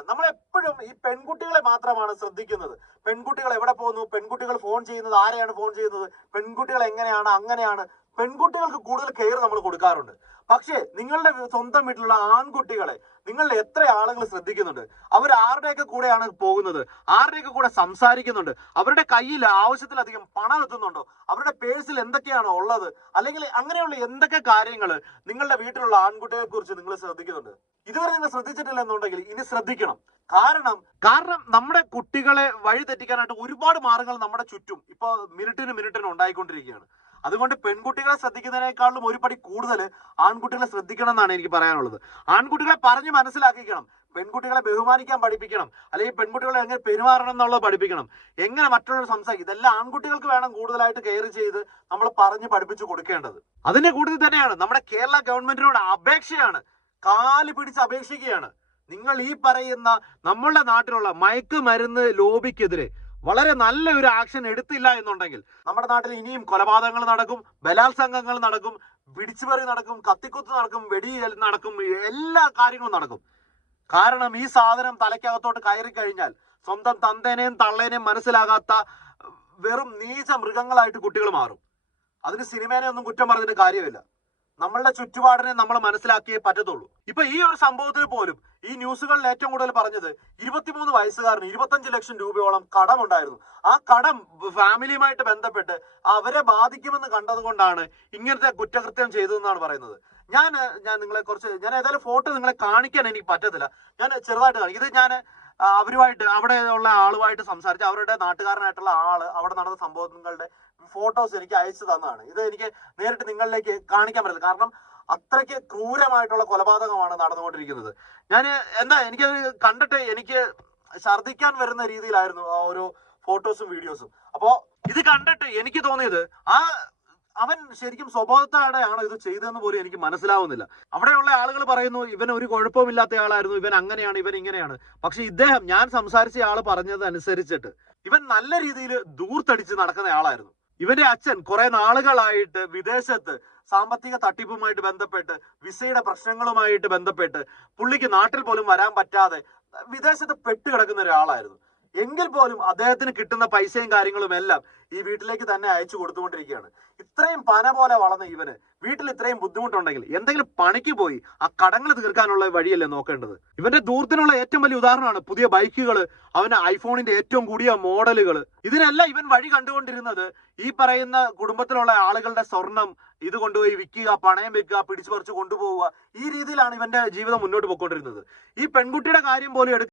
ഇതാണ്. നമ്മൾ എപ്പോഴും ഈ പെൺകുട്ടികളെ മാത്രമാണ് ശ്രദ്ധിക്കുന്നത്. പെൺകുട്ടികൾ എവിടെ പോകുന്നു, പെൺകുട്ടികൾ ഫോൺ ചെയ്യുന്നത് ആരെയാണ് ഫോൺ ചെയ്യുന്നത്, പെൺകുട്ടികൾ എങ്ങനെയാണ്, അങ്ങനെയാണ് പെൺകുട്ടികൾക്ക് കൂടുതൽ കെയർ നമ്മൾ കൊടുക്കാറുണ്ട്. പക്ഷേ നിങ്ങളുടെ സ്വന്തം വീട്ടിലുള്ള ആൺകുട്ടികളെ നിങ്ങൾ എത്ര ആളുകൾ ശ്രദ്ധിക്കുന്നുണ്ട്? അവർ ആരുടെയൊക്കെ കൂടെയാണ് പോകുന്നത്, ആരുടെയൊക്കെ കൂടെ സംസാരിക്കുന്നുണ്ട്, അവരുടെ കയ്യിൽ ആവശ്യത്തിലധികം പണം എത്തുന്നുണ്ടോ, അവരുടെ പേഴ്സിൽ എന്തൊക്കെയാണോ ഉള്ളത്, അല്ലെങ്കിൽ അങ്ങനെയുള്ള എന്തൊക്കെ കാര്യങ്ങൾ നിങ്ങളുടെ വീട്ടിലുള്ള ആൺകുട്ടികളെ കുറിച്ച് നിങ്ങൾ ശ്രദ്ധിക്കുന്നുണ്ട്? ഇതുവരെ നിങ്ങൾ ശ്രദ്ധിച്ചിട്ടില്ല എന്നുണ്ടെങ്കിൽ ഇനി ശ്രദ്ധിക്കണം. കാരണം നമ്മുടെ കുട്ടികളെ വഴി തെറ്റിക്കാനായിട്ട് ഒരുപാട് മാർഗങ്ങൾ നമ്മുടെ ചുറ്റും ഇപ്പൊ മിനിറ്റിന് ഉണ്ടായിക്കൊണ്ടിരിക്കുകയാണ്. അതുകൊണ്ട് പെൺകുട്ടികളെ ശ്രദ്ധിക്കുന്നതിനേക്കാളും ഒരു പടി കൂടുതൽ ആൺകുട്ടികളെ ശ്രദ്ധിക്കണം എന്നാണ് എനിക്ക് പറയാനുള്ളത്. ആൺകുട്ടികളെ പറഞ്ഞ് മനസ്സിലാക്കിക്കണം, പെൺകുട്ടികളെ ബഹുമാനിക്കാൻ പഠിപ്പിക്കണം, അല്ലെങ്കിൽ പെൺകുട്ടികളെ എങ്ങനെ പെരുമാറണം എന്നുള്ളത് പഠിപ്പിക്കണം, എങ്ങനെ മറ്റുള്ളവർ സംസാരിക്കും, ഇതെല്ലാം ആൺകുട്ടികൾക്ക് വേണം കൂടുതലായിട്ട് കെയർ ചെയ്ത് നമ്മൾ പറഞ്ഞ് പഠിപ്പിച്ചു കൊടുക്കേണ്ടത്. അതിന്റെ കൂടുതൽ തന്നെയാണ് നമ്മുടെ കേരള ഗവൺമെന്റിനോട് അപേക്ഷയാണ്, കാല് പിടിച്ച് അപേക്ഷിക്കുകയാണ്. നിങ്ങൾ ഈ പറയുന്ന നമ്മളുടെ നാട്ടിലുള്ള മയക്കുമരുന്ന് ലോബിക്കെതിരെ വളരെ നല്ല ഒരു ആക്ഷൻ എടുത്തില്ല എന്നുണ്ടെങ്കിൽ നമ്മുടെ നാട്ടിൽ ഇനിയും കൊലപാതകങ്ങൾ നടക്കും, ബലാത്സംഗങ്ങൾ നടക്കും, പിടിച്ചുപറി നടക്കും, കത്തിക്കുത്ത് നടക്കും, വെടി നടക്കും, എല്ലാ കാര്യങ്ങളും നടക്കും. കാരണം ഈ സാധനം തലയ്ക്കകത്തോട്ട് കയറി കഴിഞ്ഞാൽ സ്വന്തം തന്തേനെയും തള്ളേനെയും മനസ്സിലാകാത്ത വെറും നീച മൃഗങ്ങളായിട്ട് കുട്ടികൾ മാറും. അതിന് സിനിമേനെ ഒന്നും കുറ്റം പറഞ്ഞിട്ട് കാര്യമില്ല. നമ്മളുടെ ചുറ്റുപാടിനെ നമ്മൾ മനസ്സിലാക്കിയേ പറ്റത്തുള്ളൂ. ഇപ്പൊ ഈ ഒരു സംഭവത്തിൽ പോലും ഈ ന്യൂസുകളിൽ ഏറ്റവും കൂടുതൽ പറഞ്ഞത് 23 വയസ്സുകാരന് 25 ലക്ഷം രൂപയോളം കടമുണ്ടായിരുന്നു. ആ കടം ഫാമിലിയുമായിട്ട് ബന്ധപ്പെട്ട് അവരെ ബാധിക്കുമെന്ന് കണ്ടത് കൊണ്ടാണ് ഇങ്ങനത്തെ കുറ്റകൃത്യം ചെയ്തതെന്നാണ് പറയുന്നത്. ഞാൻ നിങ്ങളെ ഞാൻ ഏതായാലും ഫോട്ടോ നിങ്ങളെ കാണിക്കാൻ എനിക്ക് പറ്റത്തില്ല, ഞാൻ ചെറുതായിട്ട് കാണിക്കും. ഇത് ഞാൻ അവരുമായിട്ട് അവിടെ ഉള്ള ആളുമായിട്ട് സംസാരിച്ച് അവരുടെ നാട്ടുകാരനായിട്ടുള്ള ആള് അവിടെ നടന്ന സംഭവങ്ങളുടെ ഫോട്ടോസ് എനിക്ക് അയച്ചു തന്നതാണ്. ഇത് എനിക്ക് നേരിട്ട് നിങ്ങളിലേക്ക് കാണിക്കാൻ പറ്റില്ല, കാരണം അത്രയ്ക്ക് ക്രൂരമായിട്ടുള്ള കൊലപാതകമാണ് നടന്നുകൊണ്ടിരിക്കുന്നത്. എനിക്കത് കണ്ടിട്ട് എനിക്ക് ഛർദ്ദിക്കാൻ വരുന്ന രീതിയിലായിരുന്നു ആ ഓരോ ഫോട്ടോസും വീഡിയോസും. അപ്പോ ഇത് കണ്ടിട്ട് എനിക്ക് തോന്നിയത് അവൻ ശരിക്കും സ്വഭാവത്തോടെയാണോ ഇത് ചെയ്തതെന്ന് പോലും എനിക്ക് മനസ്സിലാവുന്നില്ല. അവിടെയുള്ള ആളുകൾ പറയുന്നു ഇവൻ ഒരു കുഴപ്പമില്ലാത്ത ആളായിരുന്നു, ഇവൻ അങ്ങനെയാണ്, ഇവൻ ഇങ്ങനെയാണ്. പക്ഷെ ഇദ്ദേഹം, ഞാൻ സംസാരിച്ച ആള് പറഞ്ഞത് അനുസരിച്ചിട്ട് ഇവൻ നല്ല രീതിയിൽ ദൂർത്തടിച്ച് നടക്കുന്ന ആളായിരുന്നു. ഇവന്റെ അച്ഛൻ കുറെ നാളുകളായിട്ട് വിദേശത്ത് സാമ്പത്തിക തട്ടിപ്പുമായിട്ട് ബന്ധപ്പെട്ട് വിസയുടെ പ്രശ്നങ്ങളുമായിട്ട് ബന്ധപ്പെട്ട് പുള്ളിക്ക് നാട്ടിൽ പോലും വരാൻ പറ്റാതെ വിദേശത്ത് പെട്ടുകിടക്കുന്ന ഒരാളായിരുന്നു. എങ്കിൽ പോലും അദ്ദേഹത്തിന് കിട്ടുന്ന പൈസയും കാര്യങ്ങളും എല്ലാം ഈ വീട്ടിലേക്ക് തന്നെ അയച്ചു കൊടുത്തുകൊണ്ടിരിക്കുകയാണ്. ഇത്രയും പന പോലെ വളർന്ന ഇവന് വീട്ടിൽ ഇത്രയും ബുദ്ധിമുട്ടുണ്ടെങ്കിൽ എന്തെങ്കിലും പണിക്ക് പോയി ആ കടങ്ങൾ തീർക്കാനുള്ള വഴിയല്ലേ നോക്കേണ്ടത്? ഇവന്റെ ദൂരത്തിനുള്ള ഏറ്റവും വലിയ ഉദാഹരണമാണ് പുതിയ ബൈക്കുകൾ, അവന് ഐഫോണിന്റെ ഏറ്റവും കൂടിയ മോഡലുകൾ. ഇതിനെല്ലാം ഇവൻ വഴി കണ്ടുകൊണ്ടിരുന്നത് ഈ പറയുന്ന കുടുംബത്തിലുള്ള ആളുകളുടെ സ്വർണം ഇത് കൊണ്ടുപോയി വിൽക്കുക, പണയം വെക്കുക, പിടിച്ചു പറിച്ച് കൊണ്ടുപോവുക, ഈ രീതിയിലാണ് ഇവന്റെ ജീവിതം മുന്നോട്ട് പോയിക്കൊണ്ടിരുന്നത്. ഈ പെൺകുട്ടിയുടെ കാര്യം പോലും